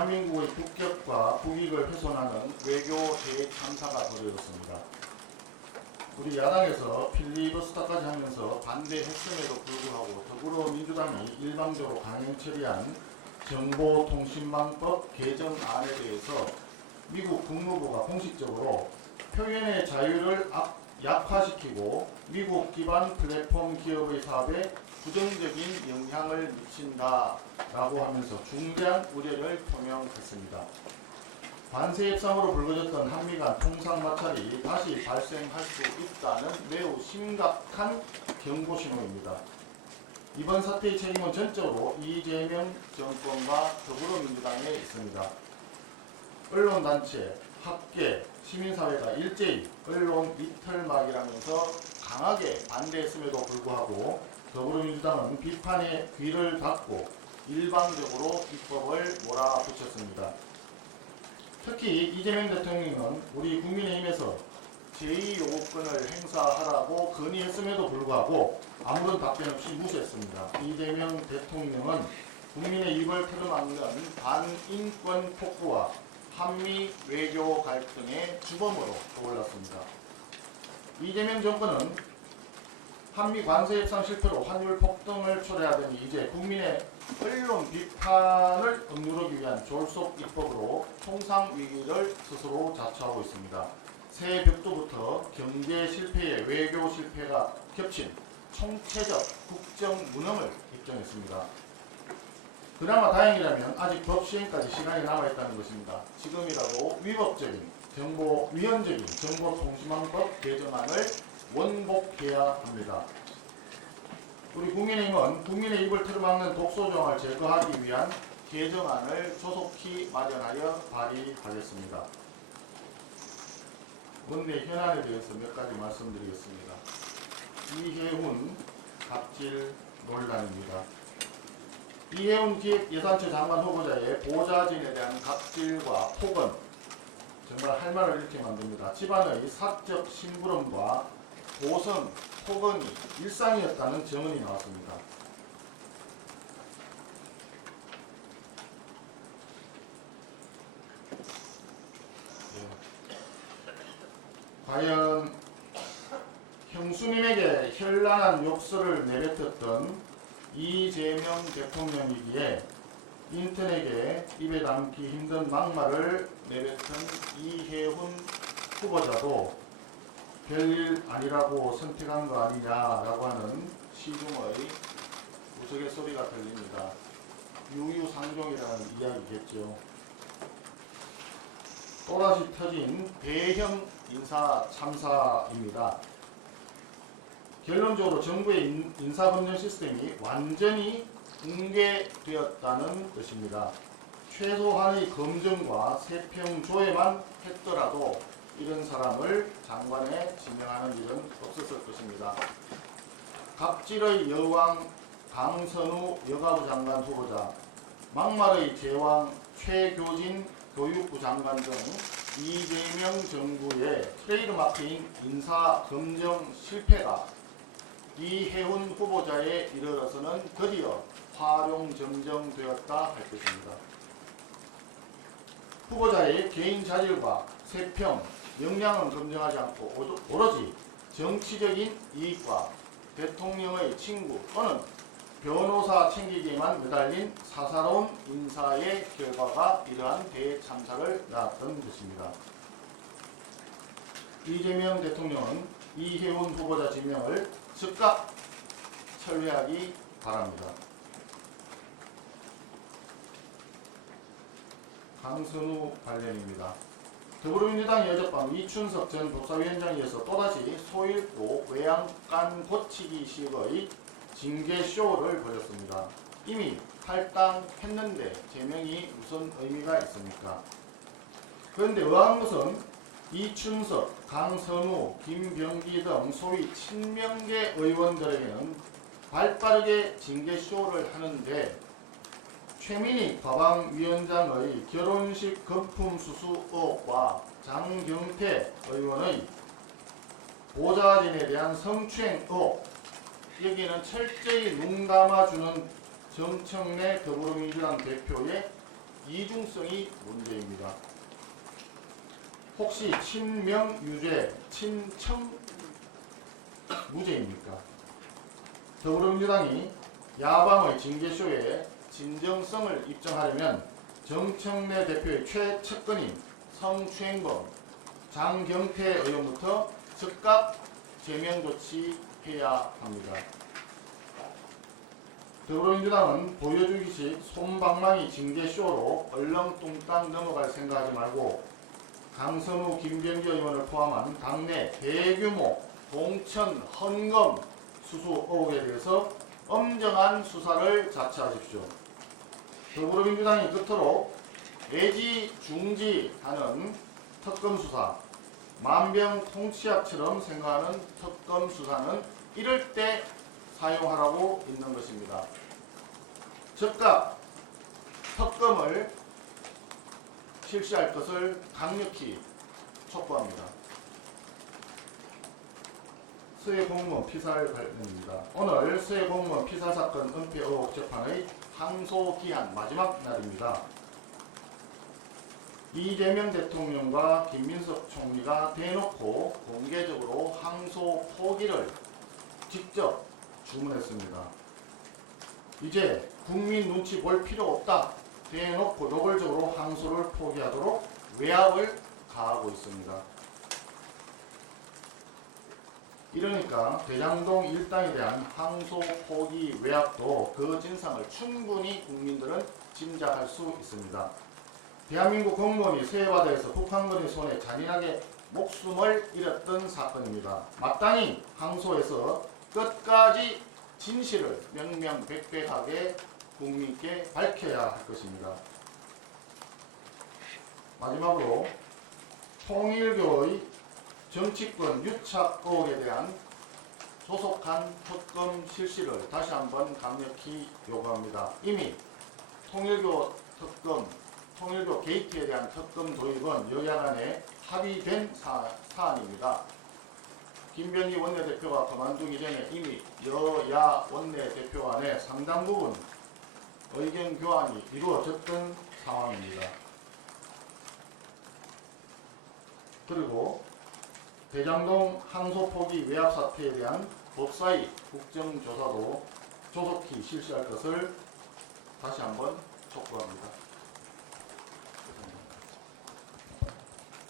대한민국의 국격과 국익을 훼손하는 외교 대참사가 벌어졌습니다. 우리 야당에서 필리버스터까지 하면서 반대했음에도 불구하고 더불어민주당이 일방적으로 강행 처리한 정보통신망법 개정안에 대해서 미국 국무부가 공식적으로 표현의 자유를 약화시키고 미국 기반 플랫폼 기업의 사업에 부정적인 영향을 미친다라고 하면서 중대한 우려를 표명했습니다. 관세 협상으로 불거졌던 한미 간 통상 마찰이 다시 발생할 수 있다는 매우 심각한 경고 신호입니다. 이번 사태의 책임은 전적으로 이재명 정권과 더불어민주당에 있습니다. 언론단체, 학계, 시민사회가 일제히 언론 이틀막이라면서 강하게 반대했음에도 불구하고 더불어민주당은 비판에 귀를 닫고 일방적으로 입법을 몰아붙였습니다. 특히 이재명 대통령은 우리 국민의힘에서 제2요구권을 행사하라고 건의했음에도 불구하고 아무런 답변 없이 무시했습니다. 이재명 대통령은 국민의 입을 틀어막는 반인권 폭구와 한미 외교 갈등의 주범으로 떠올랐습니다. 이재명 정권은 한미 관세 협상 실패로 환율 폭등을 초래하더니 이제 국민의 언론 비판을 억누르기 위한 졸속 입법으로 통상 위기를 스스로 자초하고 있습니다. 새해 벽두부터 경제 실패에 외교 실패가 겹친 총체적 국정 무능을 입증했습니다. 그나마 다행이라면 아직 법 시행까지 시간이 남아있다는 것입니다. 지금이라도 위헌적인 정보통신망법 개정안을 원복해야 합니다. 우리 국민의힘은 국민의 입을 틀어막는 독소조항을 제거하기 위한 개정안을 조속히 마련하여 발의하겠습니다. 원내 현안에 대해서 몇 가지 말씀드리겠습니다. 이해훈 갑질 논란입니다. 이해훈 기획예산처 장관 후보자의 보좌진에 대한 갑질과 폭언, 정말 할 말을 잃게 만듭니다. 집안의 사적 심부름과 고성, 폭언이 일상이었다는 증언이 나왔습니다. 과연 형수님에게 현란한 욕설을 내뱉었던 이재명 대통령이기에 인턴에게 입에 담기 힘든 막말을 내뱉은 이해훈 후보자도 별일 아니라고 선택한 거 아니냐라고 하는 시중의 우스갯소리가 들립니다. 유유상종이라는 이야기겠죠. 또다시 터진 대형 인사 참사입니다. 결론적으로 정부의 인사검증 시스템이 완전히 붕괴되었다는 것입니다. 최소한의 검증과 세평 조회만 했더라도 이런 사람을 장관에 지명하는 일은 없었을 것입니다. 갑질의 여왕 강선우 여가부 장관 후보자, 막말의 제왕 최교진 교육부 장관 등 이재명 정부의 트레이드마크인 인사검증 실패가 이해훈 후보자에 이르러서는 드디어 활용점정되었다 할 것입니다. 후보자의 개인 자질과 세평, 역량은 검증하지 않고 오로지 정치적인 이익과 대통령의 친구 또는 변호사 챙기기에만 매달린 사사로운 인사의 결과가 이러한 대참사를 낳았던 것입니다. 이재명 대통령은 이해훈 후보자 지명을 즉각 철회하기 바랍니다. 강선우 관련입니다. 더불어민주당이 어젯밤 이춘석 전 법사위원장에서 또다시 소일도 외양간 고치기식의 징계쇼를 벌였습니다. 이미 탈당했는데 제명이 무슨 의미가 있습니까? 그런데 의아한 것은 이춘석, 강선우, 김병기 등 소위 친명계 의원들에게는 발빠르게 징계쇼를 하는데 최민희 과방위원장의 결혼식 거품 수수 의혹과 장경태 의원의 보좌진에 대한 성추행 의혹, 여기에는 철저히 눈 감아주는 정청래 더불어민주당 대표의 이중성이 문제입니다. 혹시 친명유죄, 친청무죄입니까? 더불어민주당이 야방의 징계쇼에 진정성을 입증하려면 정청래 대표의 최측근인 성추행범 장경태 의원부터 즉각 제명 조치해야 합니다. 더불어민주당은 보여주기식 솜방망이 징계쇼로 얼렁뚱땅 넘어갈 생각하지 말고 강선우, 김병기 의원을 포함한 당내 대규모 공천 헌금 수수 의혹에 대해서 엄정한 수사를 자처하십시오. 더불어민주당이 그토록 애지중지하는 특검 수사, 만병통치약처럼 생각하는 특검 수사는 이럴 때 사용하라고 있는 것입니다. 즉각 특검을 실시할 것을 강력히 촉구합니다. 서해 공무원 피살 관련입니다. 오늘 서해 공무원 피살 사건 은폐 의혹 재판의 항소 기한 마지막 날입니다. 이재명 대통령과 김민석 총리가 대놓고 공개적으로 항소 포기를 직접 주문했습니다. 이제 국민 눈치 볼 필요 없다. 대놓고 노골적으로 항소를 포기하도록 외압을 가하고 있습니다. 이러니까 대장동 일당에 대한 항소 포기 외압도 그 진상을 충분히 국민들은 짐작할 수 있습니다. 대한민국 공무원이 서해바다에서 북한군의 손에 잔인하게 목숨을 잃었던 사건입니다. 마땅히 항소해서 끝까지 진실을 명명백백하게 국민께 밝혀야 할 것입니다. 마지막으로 통일교의 정치권 유착 의혹에 대한 조속한 특검 실시를 다시 한번 강력히 요구합니다. 이미 통일교 특검, 통일교 게이트에 대한 특검 도입은 여야 간에 합의된 사안입니다. 김병기 원내대표가 그만두기 전에 이미 여야 원내대표 간에 상당 부분 의견 교환이 이루어졌던 상황입니다. 그리고 대장동 항소 포기 외압 사태에 대한 법사위 국정조사도 조속히 실시할 것을 다시 한번 촉구합니다.